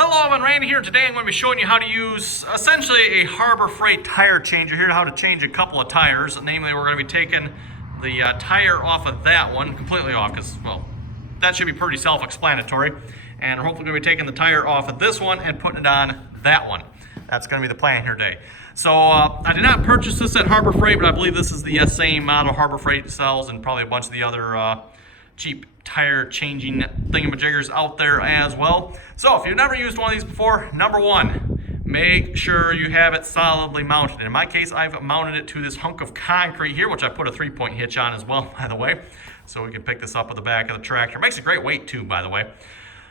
Hello, I'm Randy here. Today I'm going to be showing you how to use essentially a Harbor Freight tire changer here, how to change a couple of tires. Namely, we're going to be taking the tire off of that one, completely off, because, well, that should be pretty self-explanatory. And we're hopefully going to be taking the tire off of this one and putting it on that one. That's going to be the plan here today. So I did not purchase this at Harbor Freight, but I believe this is the same model Harbor Freight sells and probably a bunch of the other cheap tire changing thingamajiggers out there as well. So if you've never used one of these before, number one, make sure you have it solidly mounted. In my case, I've mounted it to this hunk of concrete here, which I put a 3-point hitch on as well, by the way, so we can pick this up with the back of the tractor. Makes a great weight too, by the way.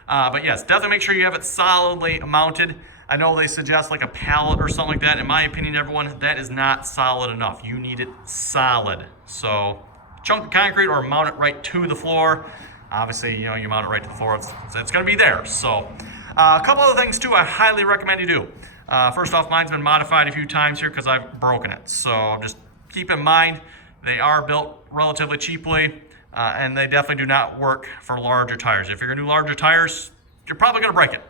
But yes, definitely make sure you have it solidly mounted. I know they suggest like a pallet or something like that. In my opinion, everyone, that is not solid enough. You need it solid. So chunk of concrete or mount it right to the floor. Obviously, you mount it right to the floor, it's going to be there. So a couple other things too I highly recommend you do. First off, mine's been modified a few times here because I've broken it. So just keep in mind, they are built relatively cheaply and they definitely do not work for larger tires. If you're going to do larger tires, you're probably going to break it.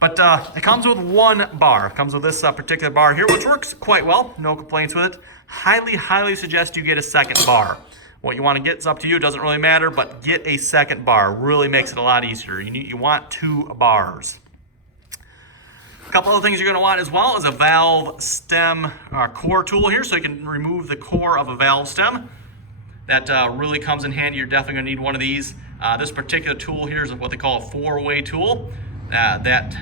But it comes with one bar. It comes with this particular bar here, which works quite well. No complaints with it. Highly suggest you get a second bar. What you want to get is up to you. It doesn't really matter, but get a second bar. Really makes it a lot easier. You want 2 bars. A couple other things you're going to want as well is a valve stem core tool here, so you can remove the core of a valve stem. That really comes in handy. You're definitely going to need one of these. This particular tool here is what they call a 4-way tool. That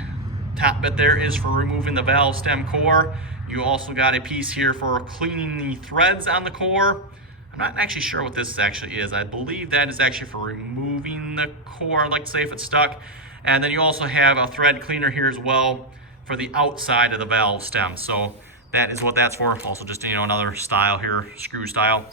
top bit there is for removing the valve stem core. You also got a piece here for cleaning the threads on the core. I'm not actually sure what this actually is. I believe that is actually for removing the core, I'd like to say, if it's stuck. And then you also have a thread cleaner here as well for the outside of the valve stem. So that is what that's for. Also just, another style here, screw style.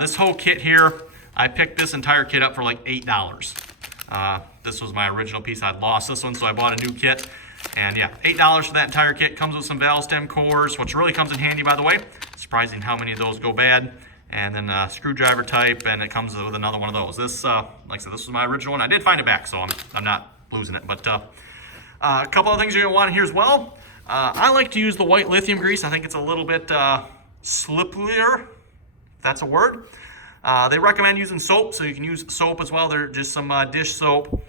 This whole kit here, I picked this entire kit up for like $8. This was my original piece. I'd lost this one, so I bought a new kit. And yeah, $8 for that entire kit. Comes with some valve stem cores, which really comes in handy, by the way. Surprising how many of those go bad. And then a screwdriver type, and it comes with another one of those. This, like I said, this was my original one. I did find it back, so I'm not losing it. But a couple of things you're gonna want here as well. I like to use the white lithium grease. I think it's a little bit slipperier, if that's a word. They recommend using soap, so you can use soap as well. They're just some dish soap.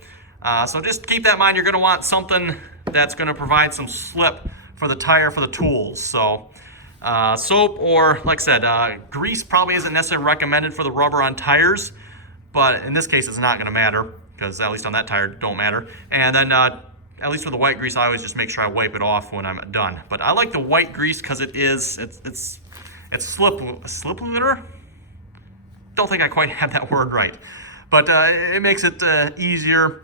So just keep that in mind. You're gonna want something that's gonna provide some slip for the tire, for the tools. So soap or, like I said, grease probably isn't necessarily recommended for the rubber on tires, but in this case it's not going to matter, because at least on that tire it don't matter. And then at least with the white grease, I always just make sure I wipe it off when I'm done. But I like the white grease because it's slipperier. Don't think I quite have that word right, but it makes it easier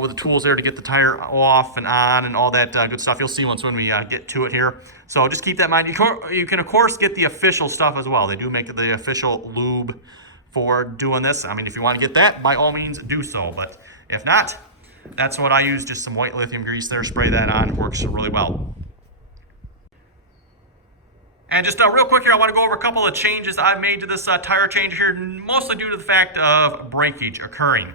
with the tools there to get the tire off and on and all that good stuff. You'll see once when we get to it here. So just keep that in mind. You can, of course, get the official stuff as well. They do make the official lube for doing this. I mean, if you want to get that, by all means, do so. But if not, that's what I use. Just some white lithium grease there. Spray that on. It works really well. And just real quick here, I want to go over a couple of changes I've made to this tire changer here, mostly due to the fact of breakage occurring.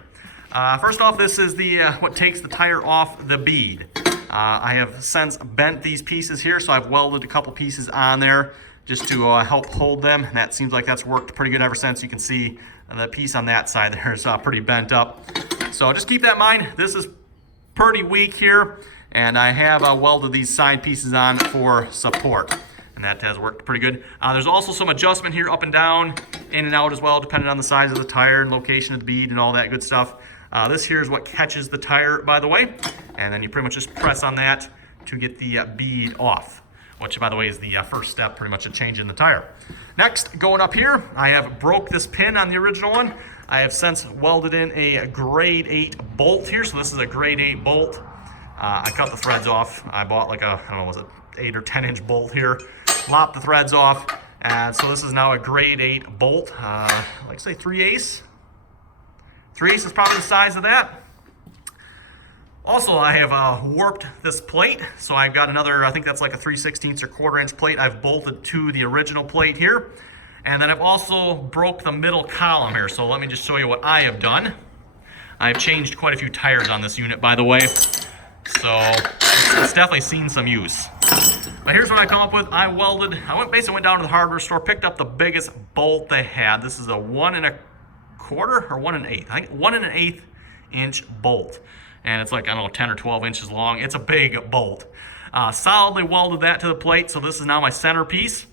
First off, this is the what takes the tire off the bead. I have since bent these pieces here, so I've welded a couple pieces on there just to help hold them. And that seems like that's worked pretty good ever since. You can see the piece on that side there is pretty bent up. So just keep that in mind. This is pretty weak here, and I have welded these side pieces on for support. And that has worked pretty good. There's also some adjustment here up and down, in and out as well, depending on the size of the tire and location of the bead and all that good stuff. This here is what catches the tire, by the way, and then you pretty much just press on that to get the bead off, which, by the way, is the first step pretty much of changing the tire. Next, going up here, I have broke this pin on the original one. I have since welded in a grade 8 bolt here, so this is a grade 8 bolt. I cut the threads off. I bought like a, I don't know, was it 8 or 10 inch bolt here. Lopped the threads off, and so this is now a grade 8 bolt. Like say 3/8. 3/8 is probably the size of that. Also, I have warped this plate, so I've got another, I think that's like a 3/16 or 1/4 inch plate I've bolted to the original plate here. And then I've also broke the middle column here, so let me just show you what I have done. I've changed quite a few tires on this unit, by the way. So it's definitely seen some use. But here's what I come up with. I basically went down to the hardware store, picked up the biggest bolt they had. This is a 1 1/4 or 1 1/8. I think 1 1/8 inch bolt. And it's like, I don't know, 10 or 12 inches long. It's a big bolt. Solidly welded that to the plate, so this is now my centerpiece.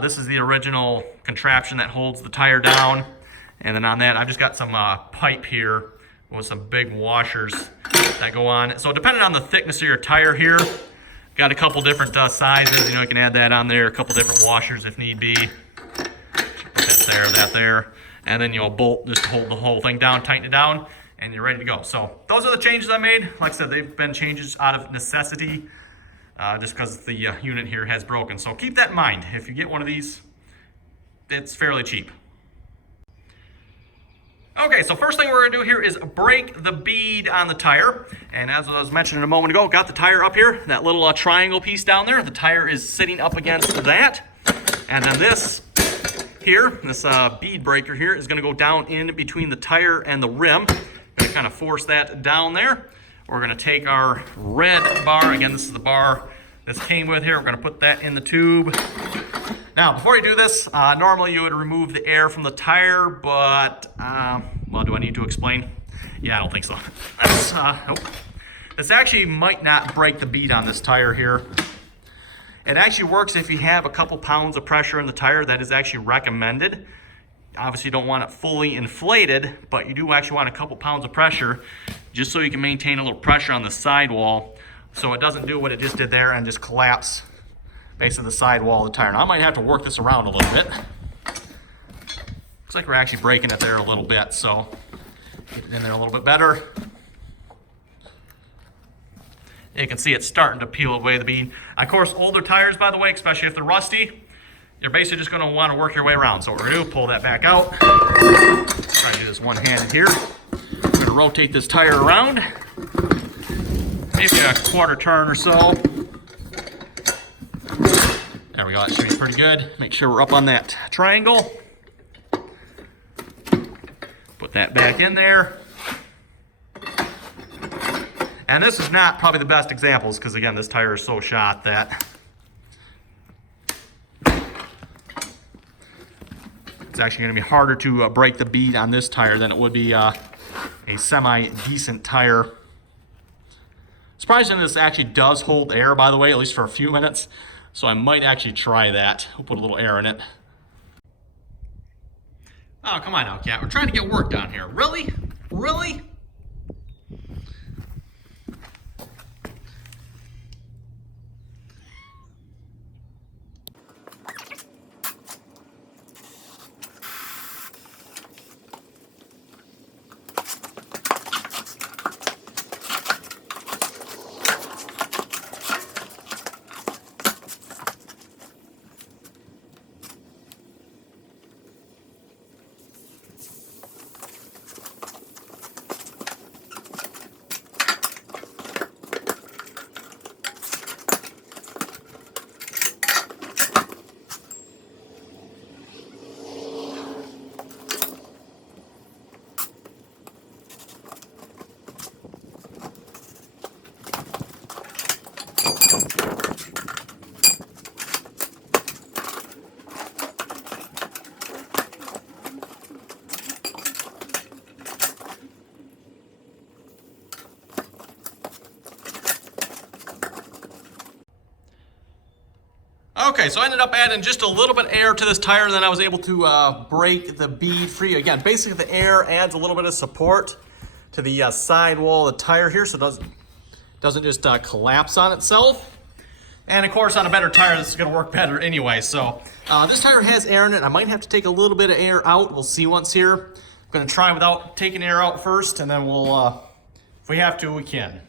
This is the original contraption that holds the tire down. And then on that, I've just got some pipe here with some big washers that go on. So depending on the thickness of your tire here, got a couple different sizes. You know, you can add that on there, a couple different washers if need be. Put that there. And then you'll bolt just to hold the whole thing down, tighten it down, and you're ready to go. So those are the changes I made. Like I said, they've been changes out of necessity, just because the unit here has broken. So keep that in mind. If you get one of these, it's fairly cheap. Okay, so first thing we're gonna do here is break the bead on the tire. And as I was mentioning a moment ago, got the tire up here, that little triangle piece down there. The tire is sitting up against that. And then this here, this bead breaker here, is gonna go down in between the tire and the rim. Gonna kind of force that down there. We're gonna take our red bar, again, this is the bar this came with here. We're gonna put that in the tube. Now, before you do this, normally you would remove the air from the tire, but, well, do I need to explain? Yeah, I don't think so. Nope. This actually might not break the bead on this tire here. It actually works if you have a couple pounds of pressure in the tire. That is actually recommended. Obviously, you don't want it fully inflated, but you do actually want a couple pounds of pressure just so you can maintain a little pressure on the sidewall so it doesn't do what it just did there and just collapse basically the sidewall of the tire. Now, I might have to work this around a little bit. Looks like we're actually breaking it there a little bit, so get it in there a little bit better. You can see it's starting to peel away the bead. Of course, older tires, by the way, especially if they're rusty, you're basically just going to want to work your way around. So what we're going to do, pull that back out. Try to do this one-handed here. We're going to rotate this tire around. Maybe a quarter turn or so. There we go, that should be pretty good. Make sure we're up on that triangle. Put that back in there. And this is not probably the best examples because, again, this tire is so shot that it's actually going to be harder to break the bead on this tire than it would be a semi-decent tire. Surprisingly, this actually does hold air, by the way, at least for a few minutes. So I might actually try that. We'll put a little air in it. Oh, come on now, Cat. We're trying to get work done here. Really? Really? Okay, so I ended up adding just a little bit of air to this tire, and then I was able to break the bead free. Again, basically the air adds a little bit of support to the sidewall of the tire here, so it doesn't just collapse on itself. And of course, on a better tire, this is gonna work better anyway. So this tire has air in it. I might have to take a little bit of air out. We'll see once here. I'm gonna try without taking air out first, and then we'll, if we have to, we can.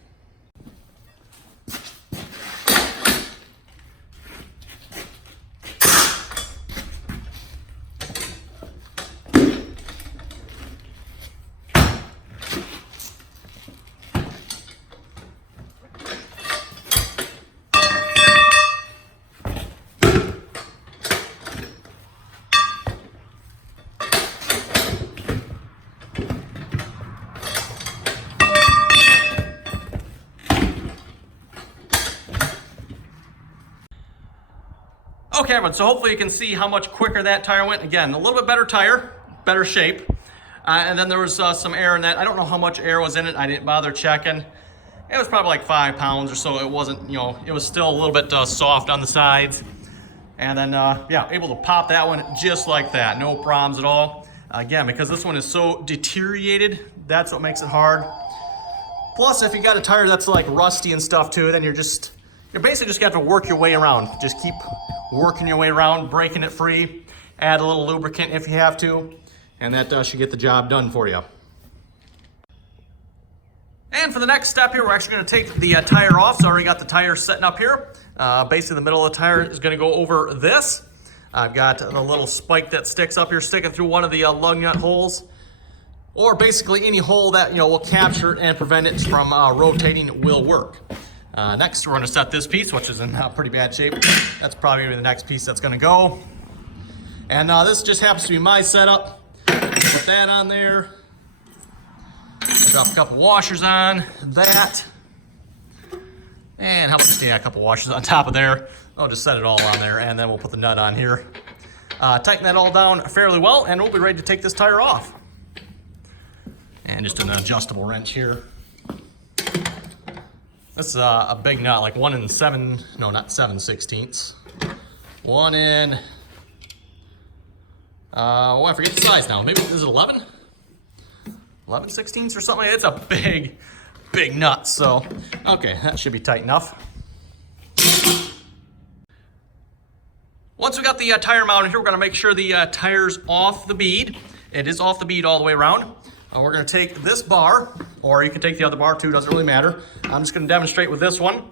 Okay, everyone, so hopefully you can see how much quicker that tire went. Again, a little bit better tire, better shape. And then there was some air in that. I don't know how much air was in it. I didn't bother checking. It was probably like 5 pounds or so. It wasn't, it was still a little bit soft on the sides. And then, yeah, able to pop that one just like that. No problems at all. Again, because this one is so deteriorated, that's what makes it hard. Plus, if you got a tire that's like rusty and stuff too, then you're basically just got to work your way around. Just keep working your way around, breaking it free. Add a little lubricant if you have to, and that should get the job done for you. And for the next step here, we're actually going to take the tire off. So I already got the tire setting up here. Basically, the middle of the tire is going to go over this. I've got the little spike that sticks up here, sticking through one of the lug nut holes, or basically any hole that will capture and prevent it from rotating will work. Next, we're going to set this piece, which is in pretty bad shape. That's probably the next piece that's going to go. And this just happens to be my setup. Put that on there. Drop a couple washers on that. And how about a couple washers on top of there. I'll just set it all on there, and then we'll put the nut on here. Tighten that all down fairly well, and we'll be ready to take this tire off. And just an adjustable wrench here. This is a big nut, like 1 and 7, no, not 7/16. 1 in, oh, I forget the size now. Maybe, is it 11? 11/16 or something like that. It's a big nut, so, okay, that should be tight enough. Once we got the tire mounted here, we're gonna make sure the tire's off the bead. It is off the bead all the way around. We're gonna take this bar, or you can take the other bar too, doesn't really matter. I'm just gonna demonstrate with this one,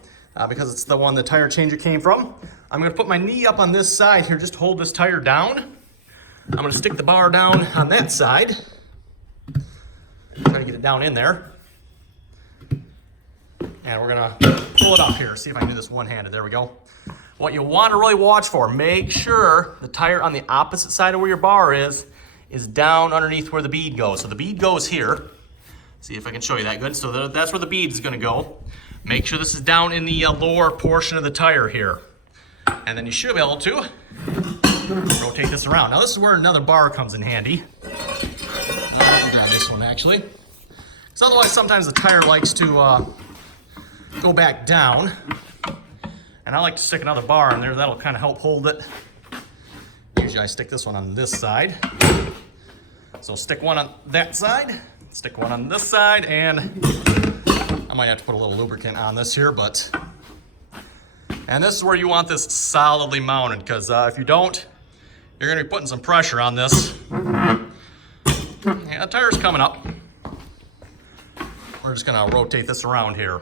because it's the one the tire changer came from. I'm gonna put my knee up on this side here, just to hold this tire down. I'm gonna stick the bar down on that side. Try to get it down in there. And we're gonna pull it up here, see if I can do this one-handed, there we go. What you want to really watch for, make sure the tire on the opposite side of where your bar is down underneath where the bead goes. So the bead goes here. See if I can show you that good. So that's where the bead is going to go. Make sure this is down in the lower portion of the tire here. And then you should be able to rotate this around. Now this is where another bar comes in handy. I'll grab this one actually. Because otherwise sometimes the tire likes to go back down. And I like to stick another bar in there. That'll kind of help hold it. Usually I stick this one on this side. So stick one on that side, stick one on this side, and I might have to put a little lubricant on this here, and this is where you want this solidly mounted, because if you don't, you're going to be putting some pressure on this. Yeah, the tire's coming up. We're just going to rotate this around here.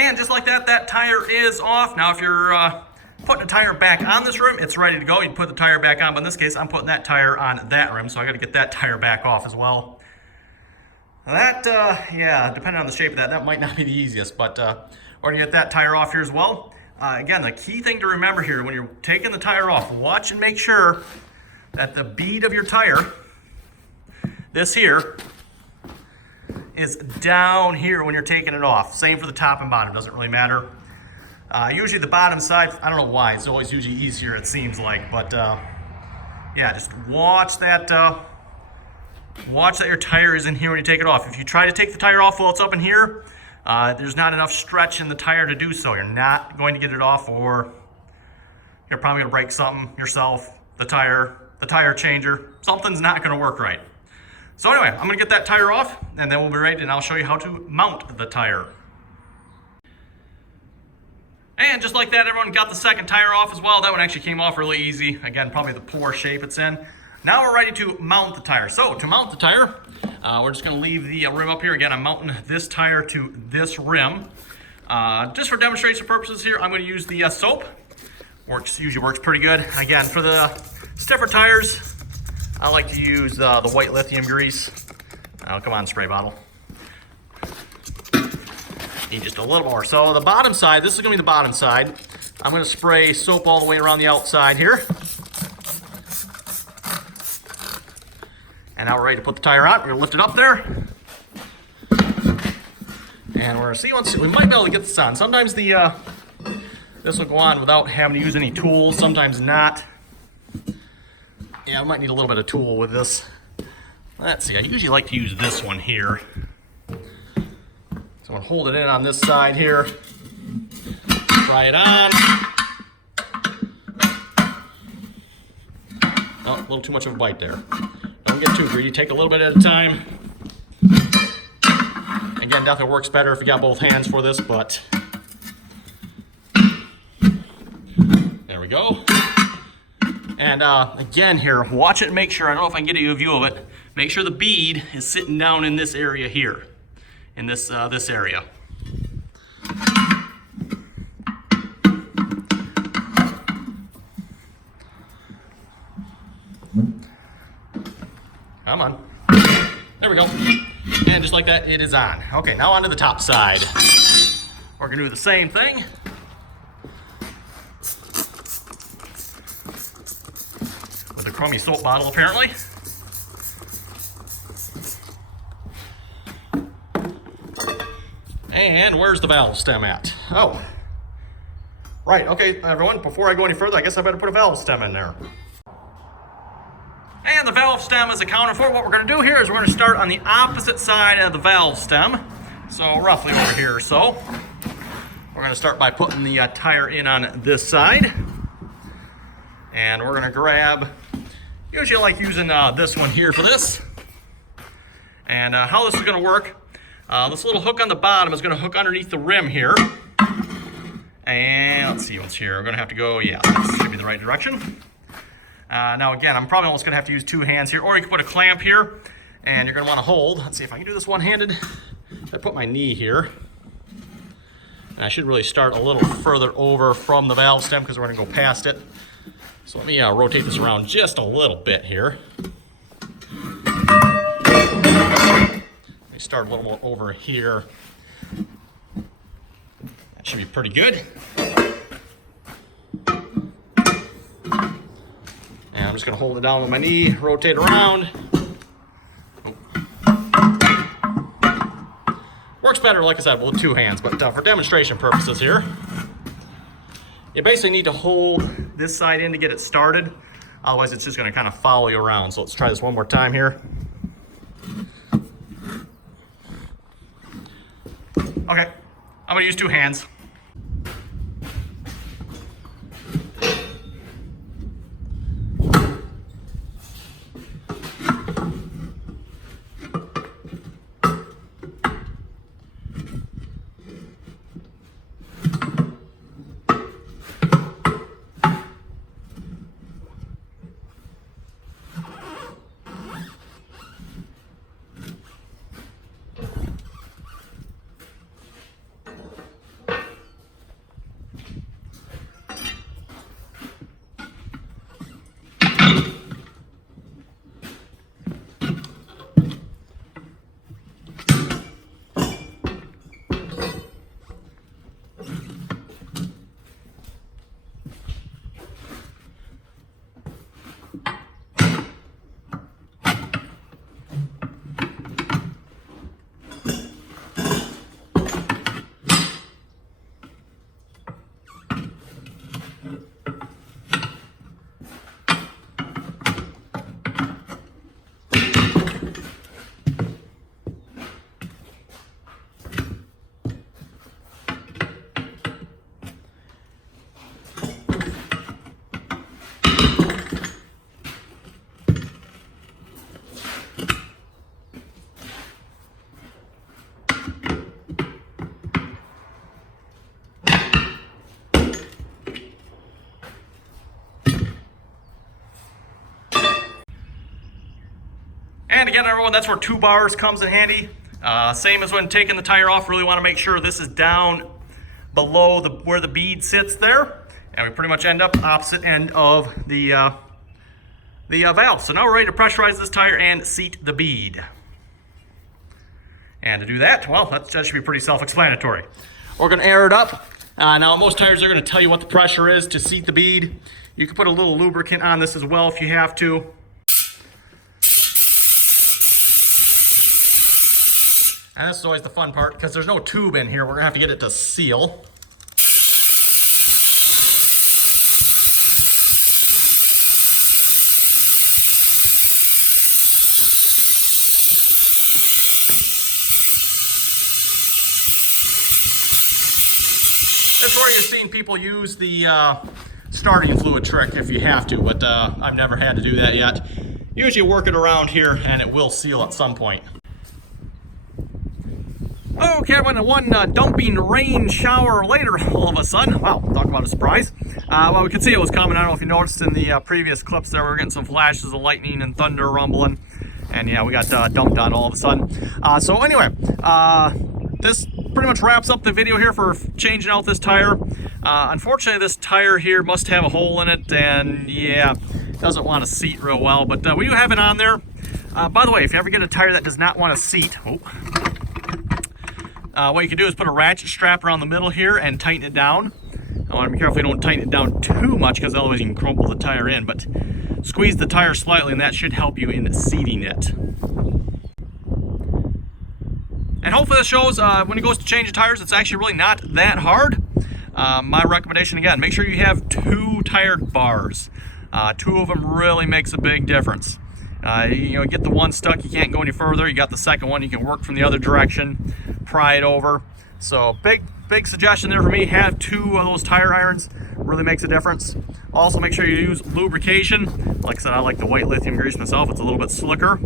And just like that, that tire is off. Now if you're putting a tire back on this rim, it's ready to go. You put the tire back on, but in this case, I'm putting that tire on that rim, so I gotta get that tire back off as well. That, yeah, depending on the shape of that, that might not be the easiest, but we're gonna get that tire off here as well. Again, the key thing to remember here when you're taking the tire off, watch and make sure that the bead of your tire, this here, is down here when you're taking it off. Same for the top and bottom, doesn't really matter. Usually the bottom side, I don't know why, it's always usually easier it seems like, but yeah, just watch that your tire is in here when you take it off. If you try to take the tire off while it's up in here, there's not enough stretch in the tire to do so. You're not going to get it off, or you're probably gonna break something yourself, the tire changer, something's not gonna work right. So anyway, I'm gonna get that tire off and then we'll be ready and I'll show you how to mount the tire. And just like that, everyone got the second tire off as well. That one actually came off really easy. Again, probably the poor shape it's in. Now we're ready to mount the tire. So to mount the tire, we're just gonna leave the rim up here. Again, I'm mounting this tire to this rim. Just for demonstration purposes here, I'm gonna use the soap. Usually works pretty good. Again, for the stiffer tires, I like to use the white lithium grease. Oh, come on, spray bottle. Need just a little more. So the bottom side, this is gonna be the bottom side. I'm gonna spray soap all the way around the outside here. And now we're ready to put the tire on. We're gonna lift it up there. And we're gonna see once, we might be able to get this on. Sometimes this will go on without having to use any tools, sometimes not. Yeah, I might need a little bit of tool with this. Let's see, I usually like to use this one here. So I'm gonna hold it in on this side here. Try it on. Oh, a little too much of a bite there. Don't get too greedy, take a little bit at a time. Again, definitely works better if you got both hands for this, but there we go. And again here, watch it and make sure, I don't know if I can get you a view of it, make sure the bead is sitting down in this area here, in this area. Come on. There we go. And just like that, it is on. Okay, now onto the top side. We're gonna do the same thing. With a crummy soap bottle, apparently. And where's the valve stem at? Oh. Right, okay, everyone, before I go any further, I guess I better put a valve stem in there. And the valve stem is accounted for. What we're gonna do here is we're gonna start on the opposite side of the valve stem. So roughly over here or so. We're gonna start by putting the tire in on this side. And we're gonna grab, usually I like using this one here for this. And how this is gonna work, this little hook on the bottom is gonna hook underneath the rim here. And let's see what's here. We're gonna have to go, yeah, this should be the right direction. Now again, I'm probably almost gonna have to use two hands here, or you can put a clamp here, and you're gonna wanna hold. Let's see if I can do this one-handed. I put my knee here. And I should really start a little further over from the valve stem because we're gonna go past it. So let me rotate this around just a little bit here. Let me start a little more over here. That should be pretty good. And I'm just gonna hold it down with my knee, rotate around. Works better, like I said, with two hands, but for demonstration purposes here, you basically need to hold this side in to get it started. Otherwise, it's just gonna kind of follow you around. So let's try this one more time here. Okay, I'm gonna use two hands. And again, everyone, that's where 2 bars comes in handy. Same as when taking the tire off. Really want to make sure this is down below where the bead sits there. And we pretty much end up opposite end of the valve. So now we're ready to pressurize this tire and seat the bead. And to do that, well, that should be pretty self-explanatory. We're going to air it up. Now, most tires are going to tell you what the pressure is to seat the bead. You can put a little lubricant on this as well if you have to. And this is always the fun part, because there's no tube in here. We're going to have to get it to seal. This is where you're seeing people use the starting fluid trick if you have to, but I've never had to do that yet. Usually work it around here and it will seal at some point. Okay, everyone, one dumping rain shower later all of a sudden. Wow, talk about a surprise. Well, we could see it was coming. I don't know if you noticed in the previous clips there, we were getting some flashes of lightning and thunder rumbling. And yeah, we got dumped on all of a sudden. So anyway, this pretty much wraps up the video here for changing out this tire. Unfortunately, this tire here must have a hole in it, and yeah, doesn't want to seat real well, but we do have it on there. By the way, if you ever get a tire that does not want to seat, what you can do is put a ratchet strap around the middle here and tighten it down. I want to be careful you don't tighten it down too much, because otherwise you can crumple the tire in, but squeeze the tire slightly and that should help you in seating it. And hopefully this shows when it goes to change the tires, it's actually really not that hard. My recommendation, again, make sure you have 2 tired bars. 2 of them really makes a big difference. You know, get the one stuck, you can't go any further. You got the second one, you can work from the other direction, pry it over. So big suggestion there for me, have 2 of those tire irons. Really makes a difference. Also make sure you use lubrication. Like I said, I like the white lithium grease myself. It's a little bit slicker.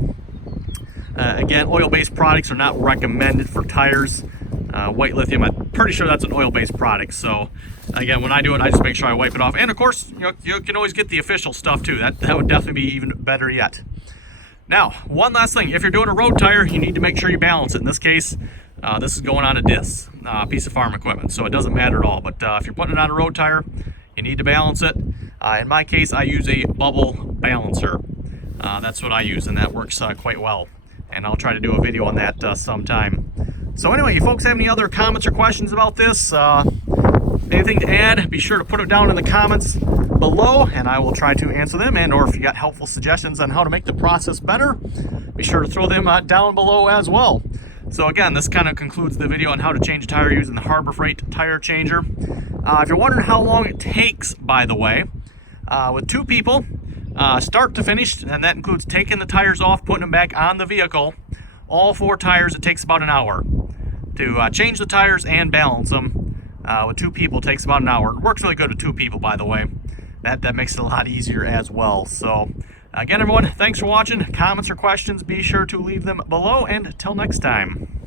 Again, oil-based products are not recommended for tires. White lithium, I'm pretty sure that's an oil-based product. So again, when I do it, I just make sure I wipe it off. And of course, you can always get the official stuff too. That would definitely be even better yet. Now, one last thing. If you're doing a road tire, you need to make sure you balance it. In this case, this is going on a disc, piece of farm equipment, so it doesn't matter at all. But if you're putting it on a road tire, you need to balance it. In my case, I use a bubble balancer. That's what I use, and that works quite well. And I'll try to do a video on that sometime. So anyway, you folks have any other comments or questions about this? Anything to add, be sure to put it down in the comments below, and I will try to answer them. And or if you got helpful suggestions on how to make the process better, be sure to throw them down below as well. So again, this kind of concludes the video on how to change a tire using the Harbor Freight tire changer. If you're wondering how long it takes, by the way, with 2 people, start to finish, and that includes taking the tires off, putting them back on the vehicle. All 4 tires, it takes about an hour to change the tires and balance them. With 2 people, it takes about an hour. It works really good with 2 people, by the way. That makes it a lot easier as well. So again, everyone, thanks for watching. Comments or questions, be sure to leave them below, and until next time.